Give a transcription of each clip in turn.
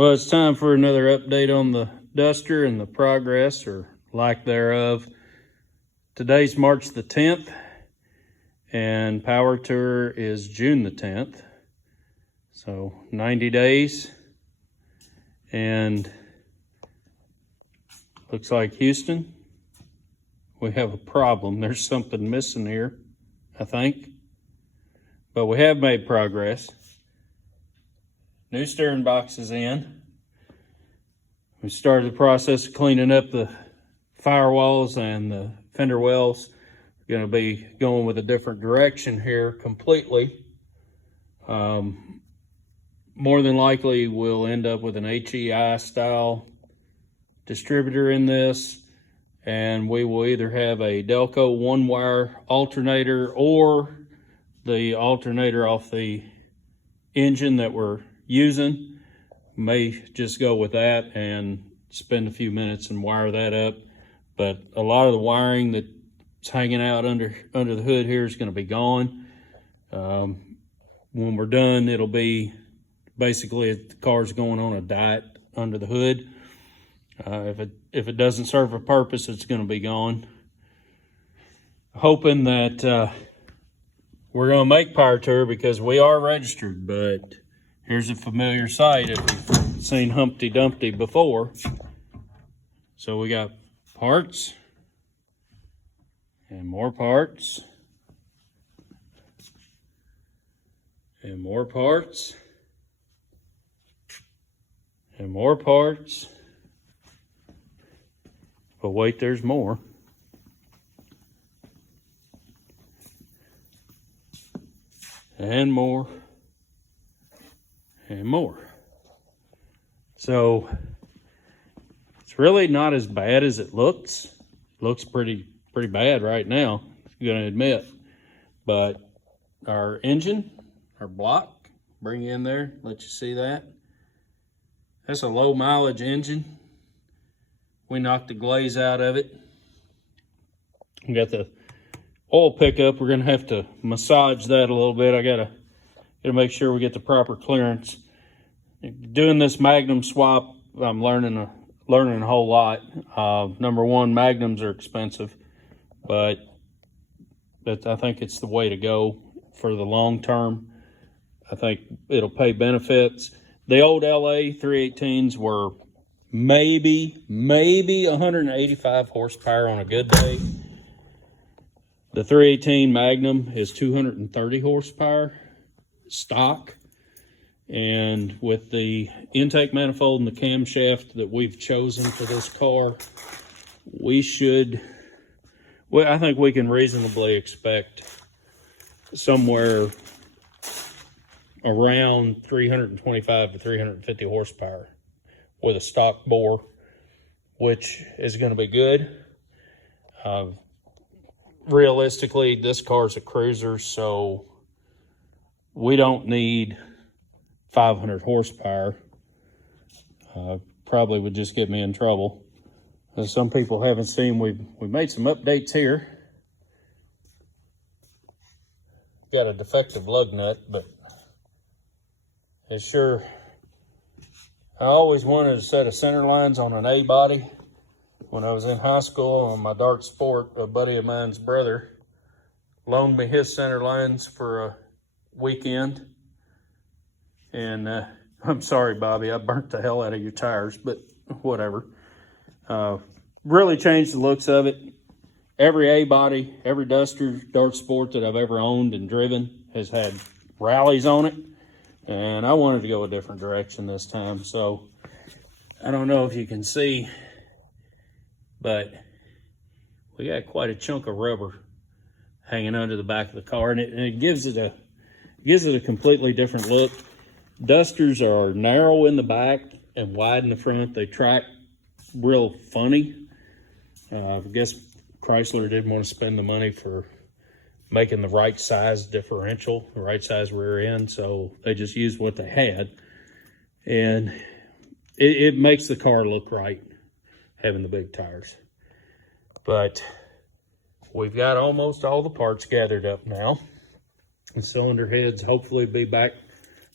Well, it's time for another update on the Duster and the progress or lack thereof. Today's March the 10th and Power Tour is June the 10th. So 90 days, and looks like Houston, we have a problem. There's something missing here, I think, but we have made progress. New steering box is in. We started the process of cleaning up the firewalls and the fender wells. We're going to be going with a different direction here completely. More than likely we'll end up with an HEI style distributor in this, and we will either have a Delco one wire alternator or the alternator off the engine that we're using. May just go with that and spend a few minutes and wire that up. But a lot of the wiring that's hanging out under the hood here is going to be gone. When we're done, it'll be basically the car's going on a diet under the hood. If it doesn't serve a purpose, it's going to be gone. Hoping that we're going to make Power Tour because we are registered, but here's a familiar sight if you've seen Humpty Dumpty before. So we got parts and more parts and more parts and more parts. But wait, there's more. And more. And more. So it's really not as bad as it looks. It looks pretty bad right now, I'm gonna admit. But our engine, our block, bring you in there, let you see that. That's a low mileage engine. We knocked the glaze out of it. We got the oil pickup. We're gonna have to massage that a little bit. I gotta make sure we get the proper clearance. Doing this Magnum swap, I'm learning a whole lot. Number one, Magnums are expensive, but I think it's the way to go for the long term. I think it'll pay benefits. The old LA 318s were maybe 185 horsepower on a good day. The 318 Magnum is 230 horsepower stock. And with the intake manifold and the camshaft that we've chosen for this car, I think we can reasonably expect somewhere around 325 to 350 horsepower with a stock bore, which is going to be good. Realistically, this car's a cruiser, so we don't need 500 horsepower. Probably would just get me in trouble. As some people haven't seen, we've made some updates here. Got a defective lug nut, but it's sure. I always wanted a set of center lines on an A body. When I was in high school on my dart sport, a buddy of mine's brother loaned me his center lines for a weekend. And I'm sorry, Bobby, I burnt the hell out of your tires, but whatever. Really changed the looks of it. Every A body, every Duster dart sport that I've ever owned and driven has had rallies on it. And I wanted to go a different direction this time. So I don't know if you can see, but we got quite a chunk of rubber hanging under the back of the car, and it gives it a completely different look. Dusters are narrow in the back and wide in the front. They track real funny. I guess Chrysler didn't want to spend the money for making the right size differential, the right size rear end, so they just used what they had. And it makes the car look right, having the big tires. But we've got almost all the parts gathered up now. The cylinder heads hopefully be back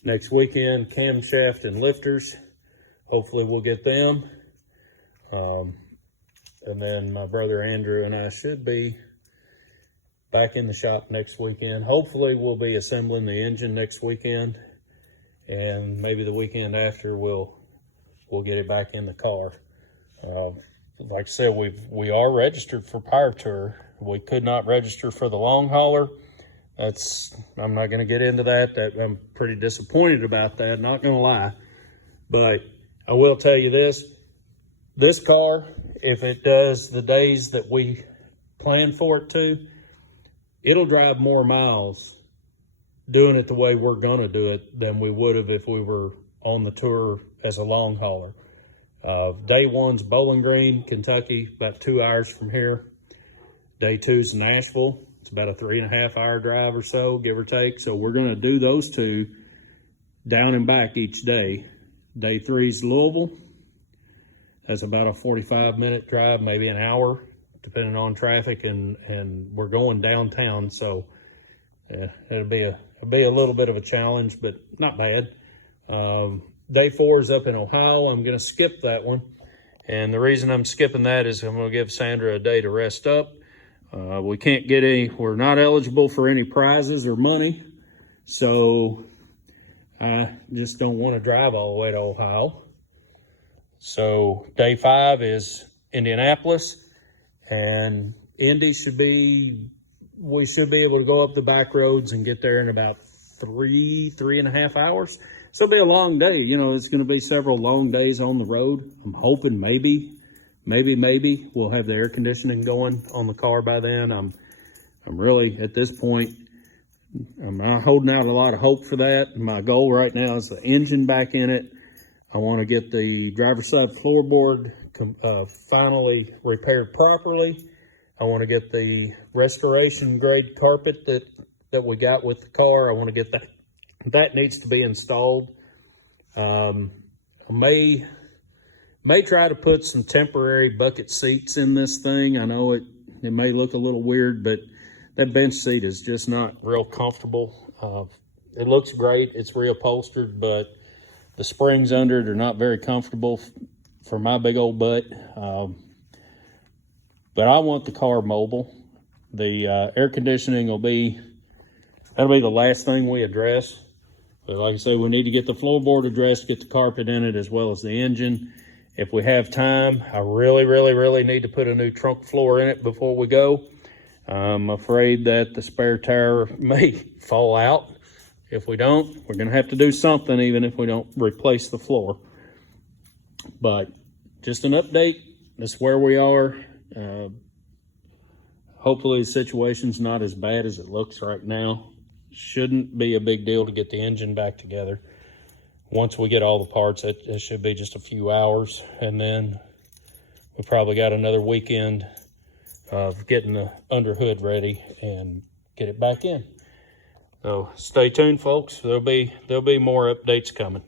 next weekend. Camshaft and lifters hopefully we'll get them. And then my brother Andrew and I should be back in the shop next weekend. Hopefully we'll be assembling the engine next weekend, and maybe the weekend after we'll get it back in the car. Like I said, we are registered for Power Tour. We could not register for the long hauler. I'm not going to get into that. I'm pretty disappointed about that, not going to lie. But I will tell you this car, if it does the days that we plan for it to, it'll drive more miles doing it the way we're going to do it than we would have if we were on the tour as a long hauler. Day one's Bowling Green, Kentucky, about 2 hours from here. Day two's Nashville. It's about a 3.5 hour drive or so, give or take. So we're going to do those two down and back each day. Day three's Louisville. That's about a 45-minute drive, maybe an hour, depending on traffic, and we're going downtown, so it'll be a little bit of a challenge, but not bad. Day four is up in Ohio. I'm going to skip that one, and the reason I'm skipping that is I'm going to give Sandra a day to rest up. We can't get we're not eligible for any prizes or money, so I just don't want to drive all the way to Ohio. So day five is Indianapolis, and Indy we should be able to go up the back roads and get there in about 3.5 hours. So it'll be a long day. You know, it's going to be several long days on the road. I'm hoping maybe we'll have the air conditioning going on the car by then. I'm really, at this point, I'm not holding out a lot of hope for that. My goal right now is the engine back in it. I want to get the driver's side floorboard finally repaired properly. I want to get the restoration grade carpet that we got with the car. I want to get that. That needs to be installed. I may try to put some temporary bucket seats in this thing. I know it may look a little weird, but that bench seat is just not real comfortable. It looks great. It's reupholstered, but the springs under it are not very comfortable for my big old butt. But I want the car mobile. The air conditioning that'll be the last thing we address. But like I said, we need to get the floorboard addressed, get the carpet in it, as well as the engine. If we have time, I really need to put a new trunk floor in it before we go. I'm afraid that the spare tire may fall out. If we don't, we're going to have to do something, even if we don't replace the floor. But just an update. That's where we are. Hopefully the situation's not as bad as it looks right now. Shouldn't be a big deal to get the engine back together. Once we get all the parts, it should be just a few hours. And then we probably got another weekend of getting the underhood ready and get it back in. So stay tuned, folks. There'll be more updates coming.